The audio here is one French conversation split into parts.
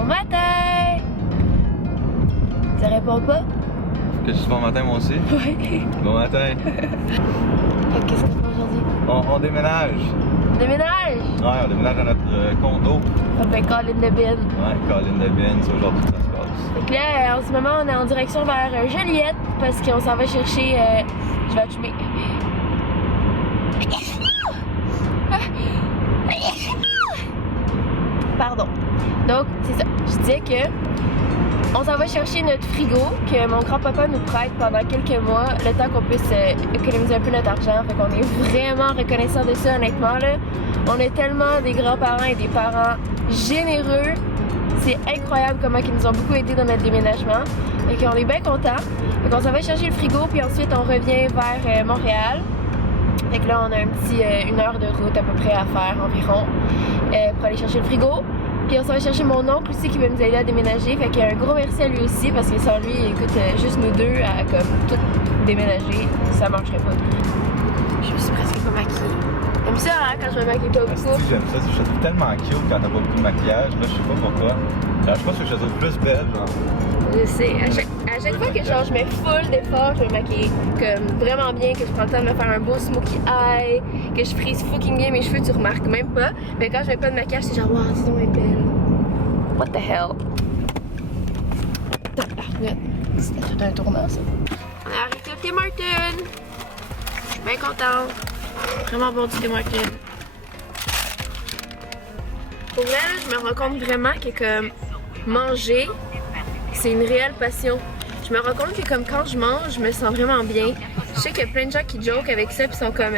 Bon matin! Ça répond pas? Faut que je dise bon matin moi aussi? Oui. Bon matin! Qu'est-ce qu'on fait aujourd'hui? On déménage! On déménage! Ouais, on déménage dans notre condo. On fait Colin de Bin. Ouais, Colin de Bin, c'est aujourd'hui que ça se passe. Fait que là, en ce moment, on est en direction vers Joliette parce qu'on s'en va chercher. Je vais fumer. Pardon. Donc, c'est ça. Je disais que on s'en va chercher notre frigo que mon grand-papa nous prête pendant quelques mois, le temps qu'on puisse économiser un peu notre argent. Fait qu'on est vraiment reconnaissant de ça, honnêtement. Là. On est tellement des grands-parents et des parents généreux. C'est incroyable comment ils nous ont beaucoup aidés dans notre déménagement. Fait qu'on est bien contents. Fait qu'on s'en va chercher le frigo, puis ensuite on revient vers Montréal. Fait que là, on a un petit 1 heure de route à peu près à faire environ pour aller chercher le frigo. Puis on s'en va chercher mon oncle aussi qui va nous aider à déménager. Fait qu'un gros merci à lui aussi parce que sans lui, écoute, juste nous deux à comme tout déménager, ça marcherait pas. Je me suis presque pas maquillée. J'aime ça hein, quand je me maquille pas beaucoup. J'aime ça, je te trouve tellement cute quand t'as pas beaucoup de maquillage. Là, je sais pas pourquoi. Alors, je pense que je te trouve plus belle, genre. Je sais, à chaque fois que genre, je mets full d'efforts, je me maquille comme vraiment bien, que je prends le temps de me faire un beau smokey eye, que je frise fucking bien mes cheveux, tu remarques même pas. Mais quand je mets pas de maquillage, c'est genre, wow, dis donc, elle est belle. What the hell? C'était tout un tournant, ça. On a arrêté au Tim Hortons. Je suis bien contente. Vraiment bon du Tim Hortons. Pour vrai, là, je me rends compte vraiment que comme manger, c'est une réelle passion. Je me rends compte que comme quand je mange, je me sens vraiment bien. Je sais qu'il y a plein de gens qui joke avec ça puis sont comme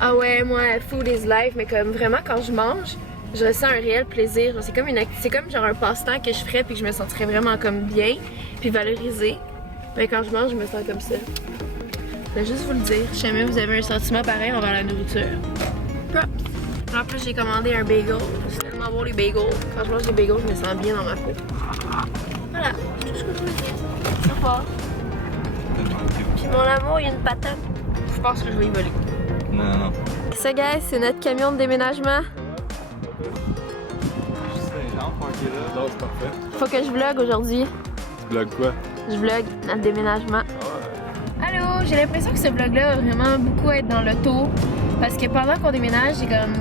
ah ouais, moi food is life, mais comme vraiment quand je mange, je ressens un réel plaisir. C'est comme genre un passe-temps que je ferais puis que je me sentirais vraiment comme bien puis valorisée. Mais quand je mange, je me sens comme ça. Je voulais juste vous le dire, si jamais vous avez un sentiment pareil envers la nourriture. Props. En plus, j'ai commandé un bagel. C'est tellement bon les bagels. Quand je mange des bagels, je me sens bien dans ma peau. Voilà, c'est tout ce que je voulais dire. Au revoir. Puis mon amour, il y a une patate. Je pense que je vais y voler. Non. Ça, guys, c'est notre camion de déménagement. C'est gens parqués là. Non, c'est parfait. Faut que je vlog aujourd'hui. Tu vlogs quoi? Je vlog notre déménagement. Allô, j'ai l'impression que ce vlog-là va vraiment beaucoup être dans l'auto. Parce que pendant qu'on déménage, j'ai comme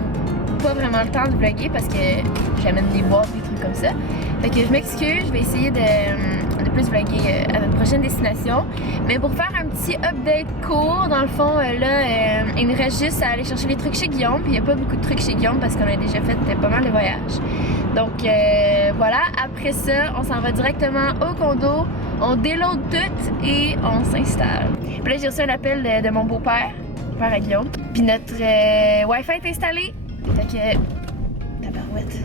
pas vraiment le temps de vlogger parce que j'amène des boîtes, des trucs comme ça. Fait que je m'excuse, je vais essayer de plus vlogger à notre prochaine destination. Mais pour faire un petit update court, dans le fond, là, il nous reste juste à aller chercher les trucs chez Guillaume. Puis il n'y a pas beaucoup de trucs chez Guillaume parce qu'on a déjà fait pas mal de voyages. Donc voilà, après ça, on s'en va directement au condo. On déload tout et on s'installe. Puis là, j'ai reçu un appel de mon beau-père, mon père à Guillaume. Puis notre Wi-Fi est installé. Fait que... tabarouette.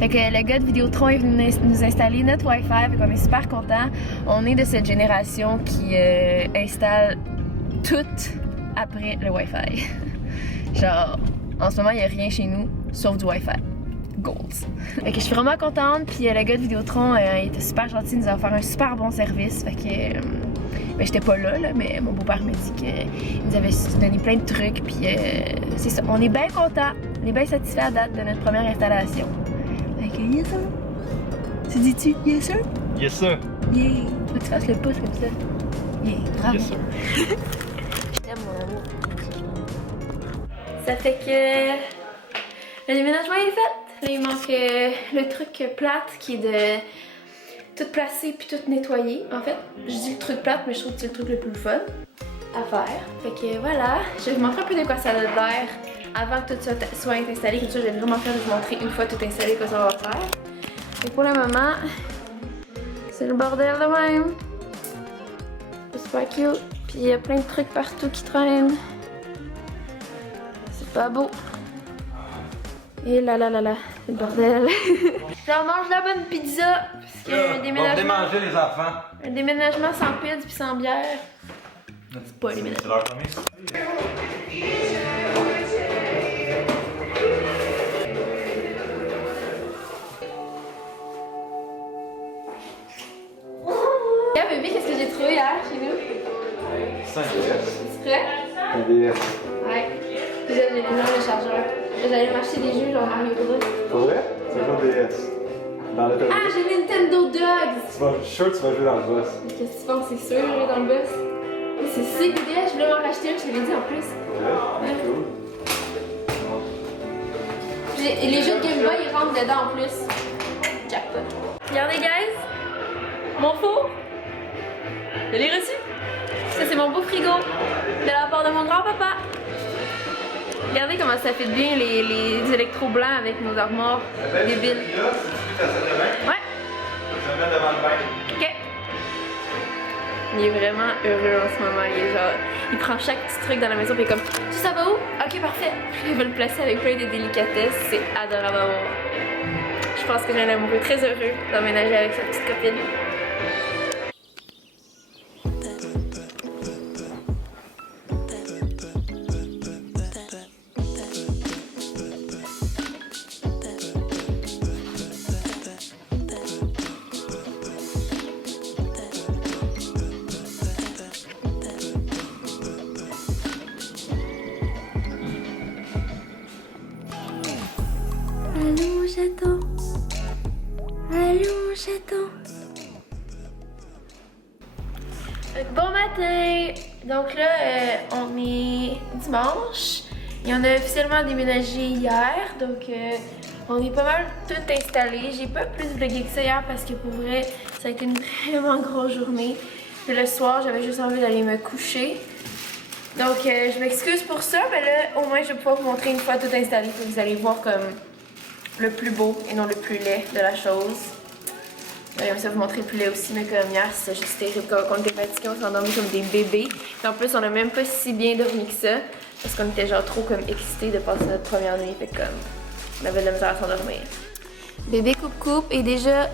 Fait que le gars de Vidéotron est venu nous installer notre Wi-Fi, fait qu'on est super contents. On est de cette génération qui installe tout après le Wi-Fi. Genre, en ce moment, il n'y a rien chez nous, sauf du Wi-Fi. Goals. Fait que je suis vraiment contente, puis le gars de Vidéotron, il était super gentil, il nous a offert un super bon service. Fait que... ben, j'étais pas là, mais mon beau-père m'a dit qu'il nous avait donné plein de trucs, puis c'est ça. On est bien contents, on est bien satisfaits à date de notre première installation. Fait que yes sir. Tu dis-tu yes sir? Yes sir. Yeah. Faut que tu fasses le pouce comme ça. Yeah, bravo. Yes sir. Je t'aime mon amour. Ça fait que le déménagement est fait. Là, il manque le truc plate qui est de tout placer puis tout nettoyer. En fait, je dis le truc plate, mais je trouve que c'est le truc le plus fun à faire. Fait que voilà, je vais vous montrer un peu de quoi ça a l'air avant que tout ça soit installé. Comme ça, je vais vraiment faire de vous montrer une fois tout installé quoi ça va faire. Et pour le moment, c'est le bordel de même. C'est super cute. Puis il y a plein de trucs partout qui traînent. C'est pas beau. Et là, c'est le bordel. J'en mange la bonne pizza. Parce que un déménagement. On va démanger les enfants. Un déménagement sans pizza puis sans bière. C'est pas un déménagement. C'est leur premier. Yeah, bébé, qu'est-ce que j'ai trouvé hier chez nous? C'est un DS. Tu es prêt? Un DS. Ouais. Puis là, j'ai besoin de chargeur. J'allais m'acheter des jeux genre Mario Bros. Pour vrai? C'est un jeu DS. Dans le Ah, j'ai Nintendo Dogs! Je suis sûr que tu vas jouer dans le boss. Qu'est-ce que tu penses? C'est sûr, je vais dans le bus. C'est sick, déjà, je voulais m'en racheter un, je te l'ai dit en plus. Ouais, cool. Et les jeux de Game Boy, ils rentrent dedans en plus. Jackpot. Regardez, guys, mon four. Je l'ai reçu. Ça, c'est mon beau frigo de la part de mon grand-papa. Regardez comment ça fait bien les électros blancs avec nos armoires débiles. Ouais. Ok. Il est vraiment heureux en ce moment. Il prend chaque petit truc dans la maison et comme ça va où? Ok, parfait. Puis il va le placer avec plein de délicatesses. C'est adorable à voir. Je pense que j'ai un amoureux très heureux d'emménager avec sa petite copine. Allô, j'attends. Allô, j'attends. Bon matin! Donc là, on est dimanche et on a officiellement déménagé hier. Donc, on est pas mal tout installé. J'ai pas plus vlogué que ça hier parce que pour vrai, ça a été une vraiment grosse journée. Puis le soir, j'avais juste envie d'aller me coucher. Donc, je m'excuse pour ça, mais là, au moins, je vais pouvoir vous montrer une fois tout installé. Puis vous allez voir comme le plus beau et non le plus laid de la chose. J'aimerais ça vous montrer le plus laid aussi, mais comme hier, c'est juste terrible. Quand on était fatigués, on s'est endormis comme des bébés. Et en plus, on a même pas si bien dormi que ça, parce qu'on était genre trop comme excités de passer notre première nuit. Fait comme, on avait de la misère à s'endormir. Bébé coupe est déjà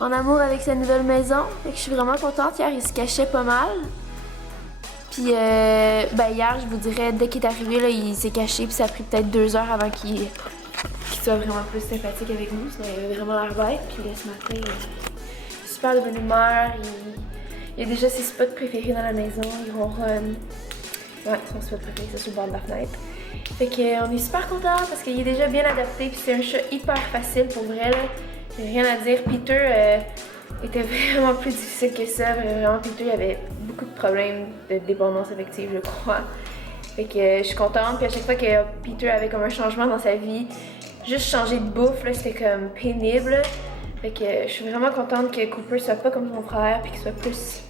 en amour avec sa nouvelle maison. Fait que je suis vraiment contente. Hier, il se cachait pas mal. Puis, ben hier, je vous dirais, dès qu'il est arrivé, là, il s'est caché. Puis ça a pris peut-être 2 heures avant qu'il soit vraiment plus sympathique avec nous. Sinon, il avait vraiment l'air bête. Puis là, ce matin, il est super de bonne humeur. Il a déjà ses spots préférés dans la maison. Il ronronne. Ouais, son spot préféré, c'est sur le bord de la fenêtre. Fait qu'on est super contents parce qu'il est déjà bien adapté. Puis c'est un chat hyper facile pour vrai, là. Il n'y a rien à dire. Peter était vraiment plus difficile que ça. Vraiment, Peter, il avait beaucoup de problèmes de dépendance affective, je crois. Fait que je suis contente. Puis à chaque fois que Peter avait comme un changement dans sa vie, juste changer de bouffe, là, c'était comme pénible. Fait que je suis vraiment contente que Cooper soit pas comme son frère, puis qu'il soit plus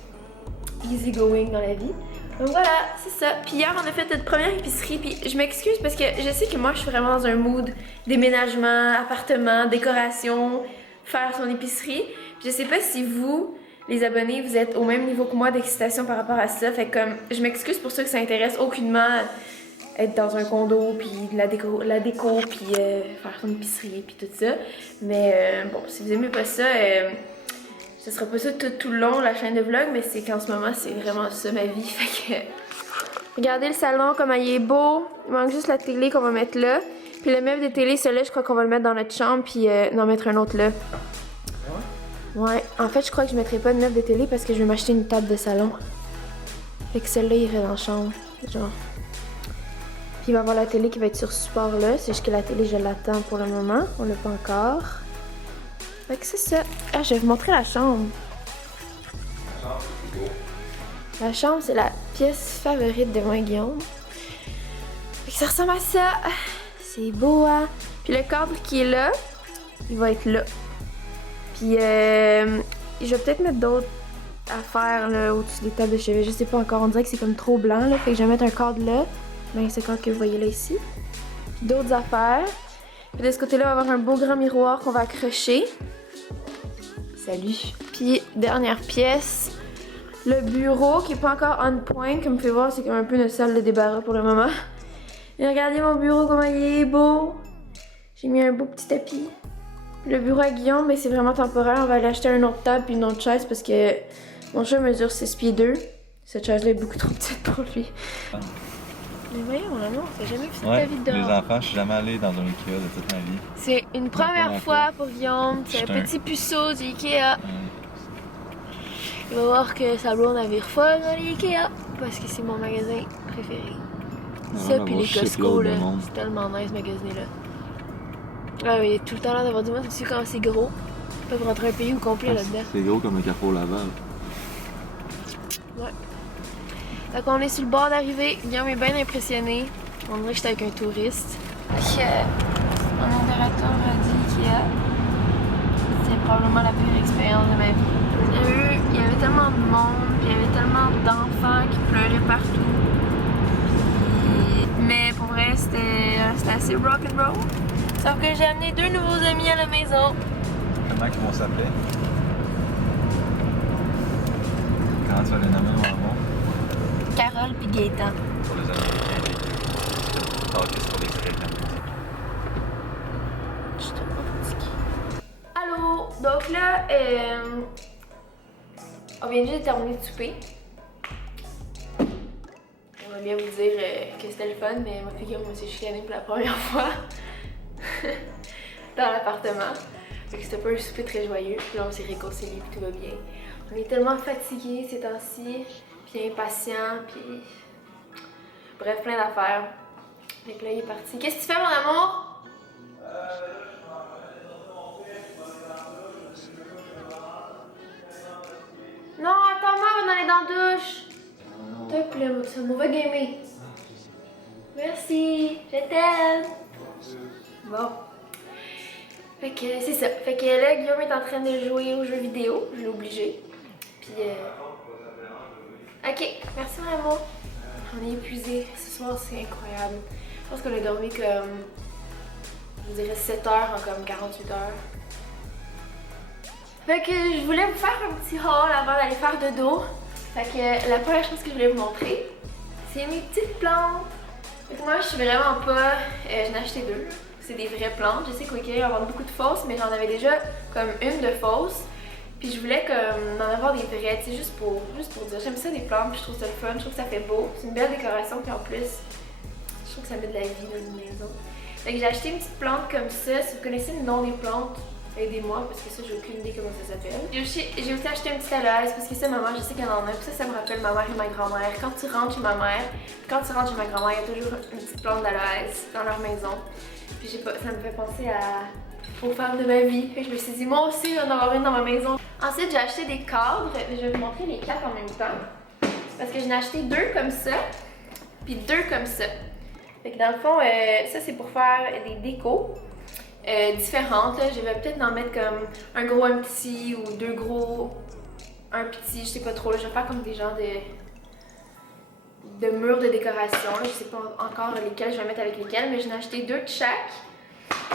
easy going dans la vie. Donc voilà, c'est ça. Puis hier, on a fait notre première épicerie, puis je m'excuse parce que je sais que moi, je suis vraiment dans un mood déménagement, appartement, décoration, faire son épicerie. Puis je sais pas si vous, les abonnés, vous êtes au même niveau que moi d'excitation par rapport à ça. Fait que comme, je m'excuse pour ceux que ça intéresse aucunement être dans un condo, puis la déco, puis faire son épicerie, puis tout ça. Mais bon, si vous aimez pas ça, ce sera pas ça tout le long, la chaîne de vlog, mais c'est qu'en ce moment, c'est vraiment ça ma vie. Fait que, regardez le salon, comment il est beau. Il manque juste la télé qu'on va mettre là. Puis le meuble de télé, celui-là, je crois qu'on va le mettre dans notre chambre, puis en mettre un autre là. Ouais, en fait, je crois que je mettrai pas de meuble de télé parce que je vais m'acheter une table de salon. Fait que celle-là irait dans la chambre, genre. Puis il va y avoir la télé qui va être sur ce support-là. C'est juste que la télé, je l'attends pour le moment. On l'a pas encore. Fait que c'est ça. Ah, je vais vous montrer la chambre. La chambre, c'est la pièce favorite de moi et Guillaume. Fait que ça ressemble à ça. C'est beau, hein? Puis le cadre qui est là, il va être là. Puis je vais peut-être mettre d'autres affaires là au-dessus des tables de chevet. Je sais pas encore. On dirait que c'est comme trop blanc, là. Fait que je vais mettre un cadre là. Ben, c'est le cadre que vous voyez là ici. Puis d'autres affaires. Puis de ce côté-là, on va avoir un beau grand miroir qu'on va accrocher. Salut! Puis, dernière pièce, le bureau qui est pas encore on point. Comme vous pouvez voir, c'est comme un peu notre salle de débarras pour le moment. Et regardez mon bureau, comment il est beau! J'ai mis un beau petit tapis. Le bureau à Guillaume, mais c'est vraiment temporaire. On va aller acheter un autre table puis une autre chaise parce que mon chat mesure 6 pieds 2. Cette chaise-là est beaucoup trop petite pour lui. Mais voyons, mon amour, t'as jamais vu ta vie de dehors. Les enfants, je suis jamais allé dans un Ikea de toute ma vie. C'est une première fois pour Guillaume. C'est un petit puceau du Ikea. Il va voir que sa blonde avait folle dans les Ikea parce que c'est mon magasin préféré. Ça pis les Costco, là. C'est tellement nice magasiner là. Ah oui, il y a tout le temps l'air d'avoir du monde aussi quand c'est gros. peuvent rentrer un pays au complet là-dedans. C'est gros comme un Carrefour Laval. Ouais. Donc on est sur le bord d'arrivée. Guillaume est bien impressionné. On dirait que j'étais avec un touriste. Mon modérateur a dit qu'il c'est probablement la pire expérience de ma vie. Il y avait tellement de monde, puis il y avait tellement d'enfants qui pleuraient partout. Mais pour vrai, c'était assez rock'n'roll. Sauf que j'ai amené 2 nouveaux amis à la maison. Comment ils vont s'appeler? Comment tu vas les nommer dans le monde? Carole puis Gaëtan. Pour les Américains. Ah, ok, c'est pour les Américains. Je suis trop fatiguée. Allô! Donc là, on vient juste de terminer de souper. J'aimerais bien vous dire que c'était le fun, mais ma figure s'est chicanée pour la première fois dans l'appartement. Fait que c'était pas un souper très joyeux, puis là on s'est réconciliés puis tout va bien. On est tellement fatigués ces temps-ci, puis impatients, puis bref, plein d'affaires. Fait que là il est parti. Qu'est-ce que tu fais mon amour? Non, attends-moi avant d'aller dans la douche. S'il te plaît, on va gamer. Merci, je t'aime. Bon. Fait que c'est ça. Fait que là, Guillaume est en train de jouer aux jeux vidéo. Je l'ai obligé. Puis ok, merci mon amour. On est épuisé. Ce soir, c'est incroyable. Je pense qu'on a dormi comme, je dirais 7 heures en comme 48 heures. Fait que je voulais vous faire un petit haul avant d'aller faire dodo. Fait que la première chose que je voulais vous montrer, c'est mes petites plantes. Fait que moi, je suis vraiment pas... j'en ai acheté 2. C'est des vraies plantes. Je sais qu'au Ikea, on vend beaucoup de fausses, mais j'en avais déjà comme une de fausse. Puis je voulais comme en avoir des vraies, tu sais, juste pour dire. J'aime ça des plantes, puis je trouve ça le fun, je trouve que ça fait beau. C'est une belle décoration, puis en plus, je trouve que ça met de la vie dans une maison. Fait que j'ai acheté une petite plante comme ça. Si vous connaissez le nom des plantes, aidez-moi parce que ça, j'ai aucune idée comment ça s'appelle. J'ai aussi acheté un petit aloès parce que ça, maman, je sais qu'elle en a. Puis ça me rappelle ma mère et ma grand-mère. Quand tu rentres chez ma mère, puis quand tu rentres chez ma grand-mère, il y a toujours une petite plante d'aloès dans leur maison. Puis je sais pas, ça me fait penser aux femmes de ma vie. Fait que je me suis dit, moi aussi, j'en avoir une dans ma maison. Ensuite, j'ai acheté des cadres. Je vais vous montrer les 4 en même temps. Parce que j'en ai acheté 2 comme ça, puis 2 comme ça. Fait que dans le fond, ça, c'est pour faire des décos. Différentes. Là. Je vais peut-être en mettre comme un gros, un petit ou 2 gros, un petit, je sais pas trop. Là. Je vais faire comme des genres de murs de décoration. Là. Je sais pas encore lesquels je vais mettre avec lesquels, mais j'en ai acheté 2 de chaque.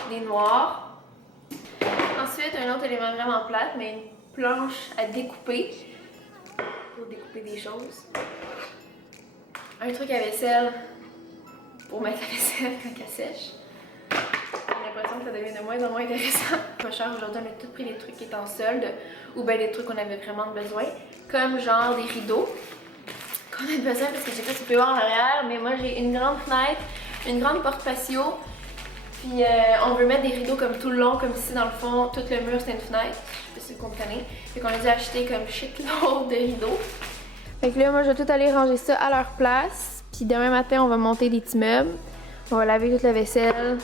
Des noirs. Ensuite, un autre élément vraiment plate, mais une planche à découper pour découper des choses. Un truc à vaisselle pour mettre la vaisselle quand elle sèche. J'ai l'impression que ça devient de moins en moins intéressant. Pas cher, aujourd'hui on a tout pris les trucs qui étaient en solde ou bien des trucs qu'on avait vraiment besoin, comme genre des rideaux qu'on a besoin parce que je sais pas si tu peux voir en arrière, mais moi j'ai une grande fenêtre, une grande porte patio, puis on veut mettre des rideaux comme tout le long, comme si dans le fond tout le mur c'était une fenêtre, je sais pas si vous comprenez. Fait qu'on a dû acheter comme shitload de rideaux. Fait que là moi je vais tout aller ranger ça à leur place, puis demain matin on va monter des petits meubles, on va laver toute la vaisselle.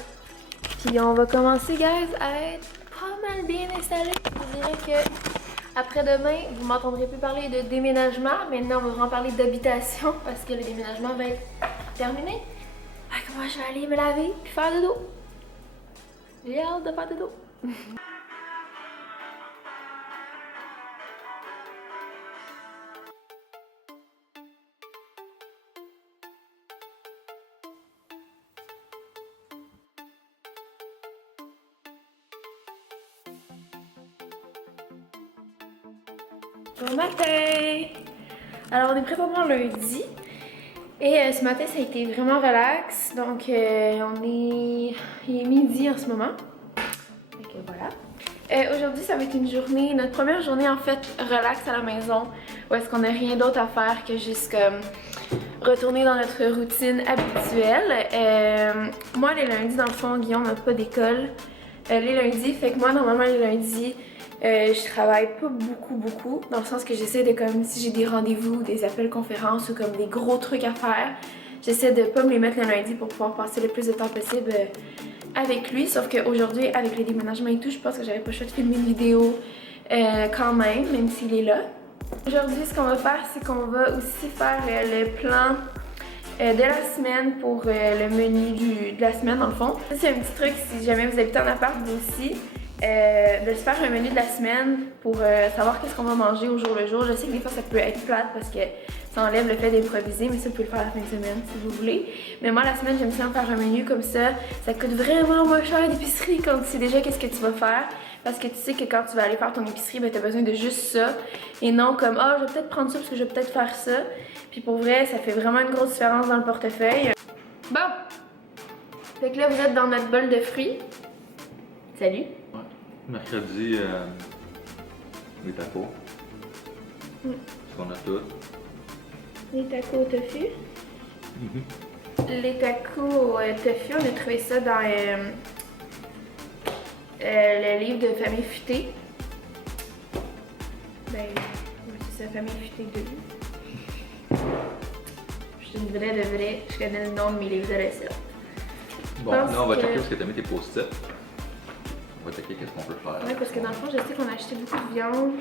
Puis on va commencer, guys, à être pas mal bien installés. Je dirais que après-demain, vous m'entendrez plus parler de déménagement. Maintenant, on va vraiment parler d'habitation parce que le déménagement va être terminé. Fait que moi, je vais aller me laver puis faire dodo. J'ai hâte de faire dodo. Bon matin! Alors on est présentement lundi et ce matin ça a été vraiment relax, donc il est midi en ce moment. Donc voilà. Aujourd'hui ça va être une journée, notre première journée en fait relax à la maison où est-ce qu'on n'a rien d'autre à faire que juste comme retourner dans notre routine habituelle. Moi les lundis dans le fond Guillaume n'a pas d'école les lundis, fait que moi normalement les lundis je travaille pas beaucoup, dans le sens que j'essaie de comme si j'ai des rendez-vous, des appels conférences ou comme des gros trucs à faire, j'essaie de pas me les mettre le lundi pour pouvoir passer le plus de temps possible avec lui, sauf qu'aujourd'hui, avec le déménagement et tout, je pense que j'avais pas le choix de filmer une vidéo quand même s'il est là. Aujourd'hui, ce qu'on va faire, c'est qu'on va aussi faire le plan de la semaine pour le menu de la semaine dans le fond. Ça, c'est un petit truc si jamais vous habitez en appart vous aussi, de se faire un menu de la semaine pour savoir qu'est-ce qu'on va manger au jour le jour. Je sais que des fois ça peut être plate parce que ça enlève le fait d'improviser, mais ça vous pouvez le faire la fin de semaine si vous voulez. Mais moi la semaine j'aime bien faire un menu comme ça. Ça coûte vraiment moins cher l'épicerie quand tu sais déjà qu'est-ce que tu vas faire. Parce que tu sais que quand tu vas aller faire ton épicerie, ben, tu as besoin de juste ça. Et non comme ah je vais peut-être prendre ça parce que je vais peut-être faire ça. Puis pour vrai, ça fait vraiment une grosse différence dans le portefeuille. Bon! Fait que là, vous êtes dans notre bol de fruits. Salut! Ouais. Mercredi, les tacos. Ce qu'on a tous. Les tacos au tofu. Les tacos au tofu, on a trouvé ça dans le livre de Famille Futée. Ben, c'est ça, Famille Futée 2. Je suis une vraie de vraie, je connais le nom de mes livres de recettes. Bon, là on va checker parce que t'as mis tes post-it. On va checker qu'est-ce qu'on peut faire. Ouais, parce que dans le fond, je sais qu'on a acheté beaucoup de viande.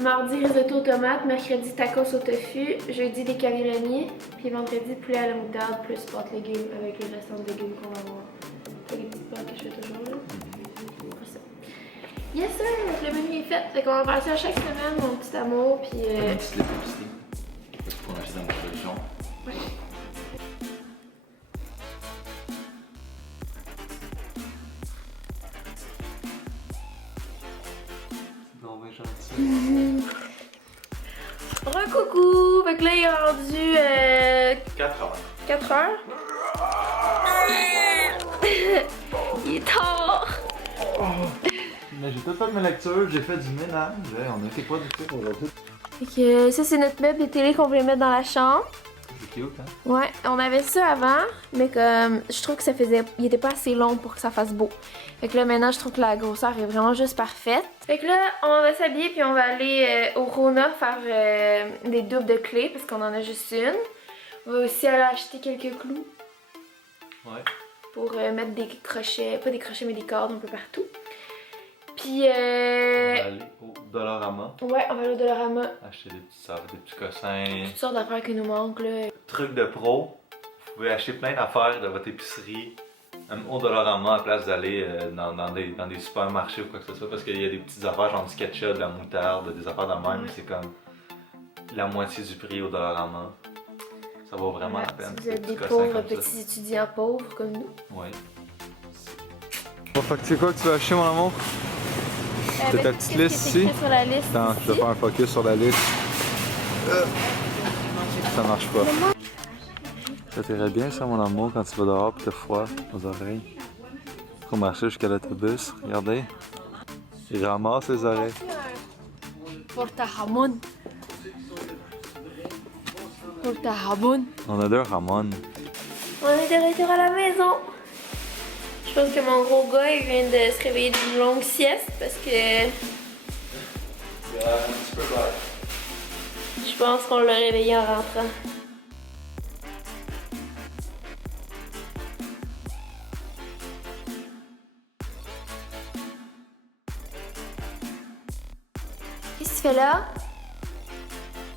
Mardi, risotto aux tomates, mercredi, tacos au tofu, jeudi, des cavilloniers, puis vendredi, poulet à la moutarde plus pâtes légumes avec les restants de légumes qu'on va avoir. C'est les petites pâtes que je fais toujours là. Ça. Yes sir, le menu est fait. Fait qu'on va faire ça chaque semaine, mon petit amour, puis Un petit slip épicerie. Parce qu'on achète dans notre région. ouais. Non, mais gentil. Recoucou! Fait que là, il est rendu 4 heures. 4 heures. Il est tard! Mais j'ai tout fait mes lectures, j'ai fait du ménage. On a fait quoi du coup aujourd'hui? Fait que ça, c'est notre meuble de télé qu'on voulait mettre dans la chambre. C'est cute, hein? Ouais, on avait ça avant, mais comme je trouve que ça faisait. Il était pas assez long pour que ça fasse beau. Fait que là, maintenant, je trouve que la grosseur est vraiment juste parfaite. Fait que là, on va s'habiller puis on va aller au Rona faire des doubles de clés parce qu'on en a juste une. On va aussi aller acheter quelques clous. Ouais. Pour mettre des crochets, pas des crochets, mais des cordes un peu partout. Puis On va aller au Dollarama. ouais, on va aller au Dollarama. Acheter des petits sacs, des petits cossins. Toutes sortes d'affaires qui nous manquent là. Truc de pro, vous pouvez acheter plein d'affaires de votre épicerie au Dollarama à la place d'aller dans des supermarchés ou quoi que ce soit parce qu'il y a des petites affaires genre du ketchup, de la moutarde, des affaires de même, Ouais. c'est comme la moitié du prix au Dollarama. Ça vaut vraiment la peine. Si vous êtes des cossins pauvres comme ça. petits étudiants pauvres comme nous. Ouais. Bon, fait que c'est quoi que tu vas acheter, mon amour? T'as ta petite liste ici? Sur la liste Attends, je vais faire un focus sur la liste. Ça marche pas. Ça t'irait bien, ça, mon amour, quand tu vas dehors pis t'as froid aux oreilles. Faut marcher jusqu'à l'autobus. Regardez. Il ramasse les oreilles. Porta jamón. Porta jamón. On a deux Ramon. On est de retour à la maison. Je pense que mon gros gars il vient de se réveiller d'une longue sieste parce que C'est un petit peu clair. je pense qu'on l'a réveillé en rentrant. Qu'est-ce que tu fais là?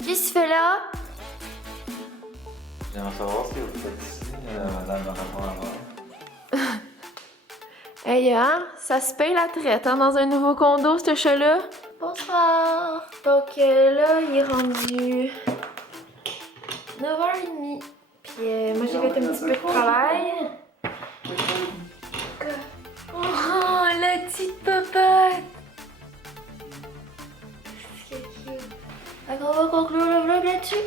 Qu'est-ce que tu fais là? J'aimerais savoir ce que vous faites ici, madame dans la avant. Hey, hein? Ça se paye la traite, hein, dans un nouveau condo, ce chat-là? Bonsoir! Donc là, il est rendu 9h30. Puis moi, j'ai fait un petit peu de travail. Oh, la petite popote! C'est cute. Donc on va conclure le vlog là-dessus.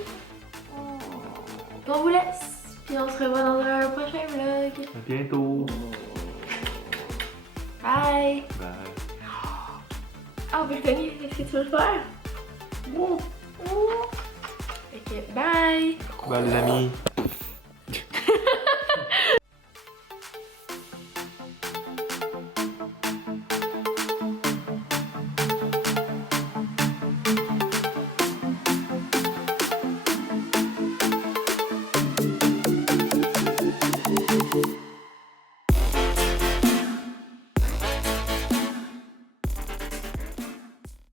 On vous laisse. Puis on se revoit dans un prochain vlog. À bientôt. Bye! Bye. Ah, ben, Fanny, qu'est-ce que tu veux faire? Ok, bye! Bye, les amis.